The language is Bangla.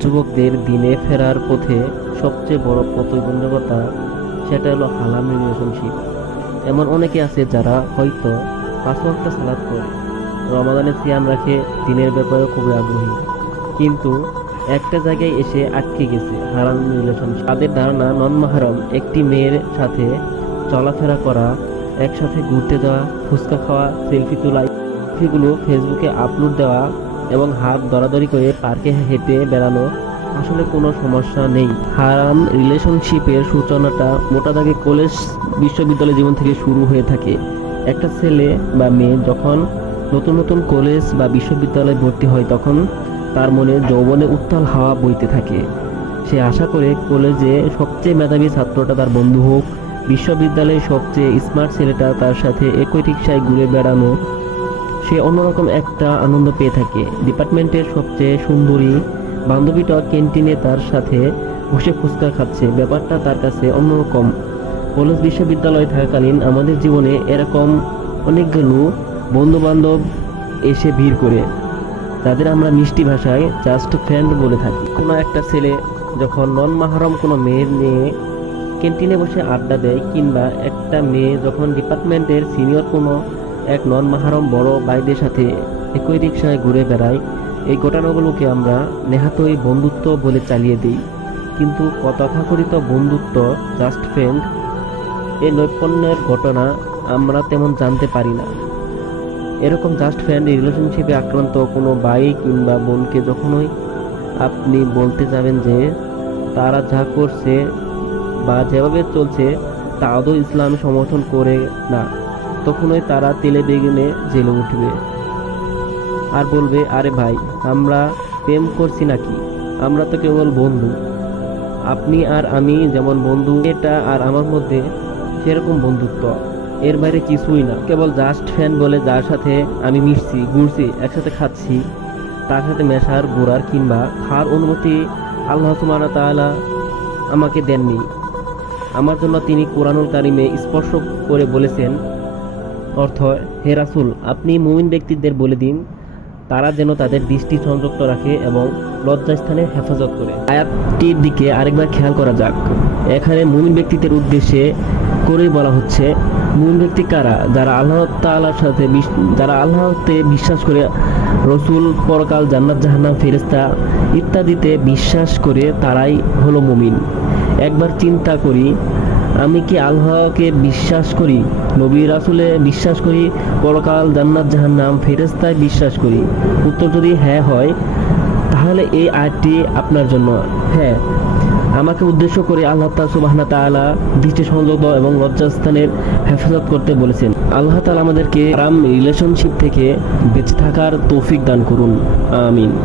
যুবকদের দিনে ফেরার পথে সবচেয়ে বড় প্রতিবন্ধকতা সেটা হলো হালাল রিলেশনশিপ। এমন অনেকে আছে যারা হয়তো 5 ওয়াক্ত সালাত করে, রমাদানে সিয়াম রাখে, দিনের ব্যাপারে খুবই আগ্রহী, কিন্তু একটা জায়গায় এসে আটকে গেছে হারাম রিলেশনশিপ। তাদের ধারণা নন মাহরম একটি মেয়ের সাথে চলাফেরা করা, একসাথে ঘুরতে যাওয়া, ফুচকা খাওয়া, সেলফি তোলা, সেগুলো ফেসবুকে আপলোড দেওয়া এবং হাত ধরাধরি করে পার্কে হেঁটে বেড়ানো আসলে কোনো সমস্যা নেই। হারাম রিলেশনশিপের সূচনাটা মোটা দাগে কলেজ বিশ্ববিদ্যালয় জীবন থেকে শুরু হয়ে থাকে। একটা ছেলে বা মেয়ে যখন নতুন নতুন কলেজ বা বিশ্ববিদ্যালয়ে ভর্তি হয় তখন তার মনে যৌবনে উত্তাল হাওয়া বইতে থাকে। সে আশা করে কলেজে সবচেয়ে মেধাবী ছাত্রটা তার বন্ধু হোক, বিশ্ববিদ্যালয়ে সবচেয়ে স্মার্ট ছেলেটা তার সাথে একই রিকশায় ঘুরে বেড়ানো সে অন্যরকম একটা আনন্দ পেয়ে থাকে। ডিপার্টমেন্টের সবচেয়ে সুন্দরী বান্ধবীটা ক্যান্টিনে তার সাথে বসে ফুচকা খাচ্ছে, ব্যাপারটা তার কাছে অন্যরকম। কলেজ বিশ্ববিদ্যালয়ে থাকাকালীন আমাদের জীবনে এরকম অনেকগুলো বন্ধু বান্ধব এসে ভিড় করে, তাদের আমরা মিষ্টি ভাষায় জাস্ট ফ্রেন্ড বলে থাকি। কোনো একটা ছেলে যখন নন মাহরম কোনো মেয়ের নিয়ে ক্যান্টিনে বসে আড্ডা দেয়, কিংবা একটা মেয়ে যখন ডিপার্টমেন্টের সিনিয়র কোনো এক নন মাহরম বড় ভাইদের সাথে একই রিক্সায় ঘুরে বেড়ায়, এই ঘটনাগুলোকে আমরা নেহাতই বন্ধুত্ব বলে চালিয়ে দিই। কিন্তু তথাকথিত বন্ধুত্ব, জাস্ট ফ্রেন্ড, এই নৈপুণ্যের ঘটনা আমরা তেমন জানতে পারি না। এরকম জাস্ট ফ্রেন্ড রিলেশনশিপে আক্রান্ত কোনো ভাই কিংবা বোনকে যখনই আপনি বলতে যাবেন যে তারা যা করছে বা যেভাবে চলছে তা আদৌ ইসলাম সমর্থন করে না, তখনই তারা তেলে বেগুনে জ্বলে উঠবে আর বলবে, আরে ভাই, আমরা প্রেম করছি নাকি? আমরা তো কেবল বন্ধু। আপনি আর আমি যেমন বন্ধু, এটা আর আমার মধ্যে সেরকম বন্ধুত্ব, এর বাইরে কিছুই না। কেবল জাস্ট ফ্রেন্ড বলে যার সাথে আমি মিশছি, ঘুরছি, একসাথে খাচ্ছি, তার সাথে মেশার, ঘোরার কিংবা খাওয়ার অনুমতি আল্লাহ সুবহানাহু ওয়া তাআলা আমাকে দেননি। আমার জন্য তিনি কুরআনুল কারিমে স্পর্শ করে বলেছেন, অর্থ, হে রাসূল, আপনি মুমিন ব্যক্তিদের বলে দিন তারা যেন তাদের দৃষ্টি সংযুক্ত রাখে এবং লজ্জাস্থানের হেফাজত করে। আয়াতটির দিকে আরেকবার খেয়াল করা যাক। এখানে মুমিন ব্যক্তিদের উদ্দেশ্যে করেই বলা হচ্ছে, মুমিন ব্যক্তি কারা? যারা আল্লাহ তাআলার সাথে যারা আল্লাহতে বিশ্বাস করে, রসুল, পরকাল, জান্নাত, জাহান্নাম, ফেরেশতা ইত্যাদিতে বিশ্বাস করে, তারাই হলো মুমিন। একবার চিন্তা করি, আমি কি আল্লাহকে বিশ্বাস করি, নবী রাসূলে বিশ্বাস করি, পরকাল, জান্নাত, জাহান্নাম, ফেরেশতায় বিশ্বাস করি? উত্তর যদি হ্যাঁ হয়, তাহলে এই আয়াতটি আপনার জন্য। হ্যাঁ, আমাকে উদ্দেশ্য করে আল্লাহ সুবহানাহু ওয়া তাআলা দৃষ্টি সংযত এবং লজ্জাস্থানের হেফাজত করতে বলেছেন। আল্লাহ তাআলা আমাদেরকে হারাম রিলেশনশিপ থেকে বেঁচে থাকার তৌফিক দান করুন। আমিন।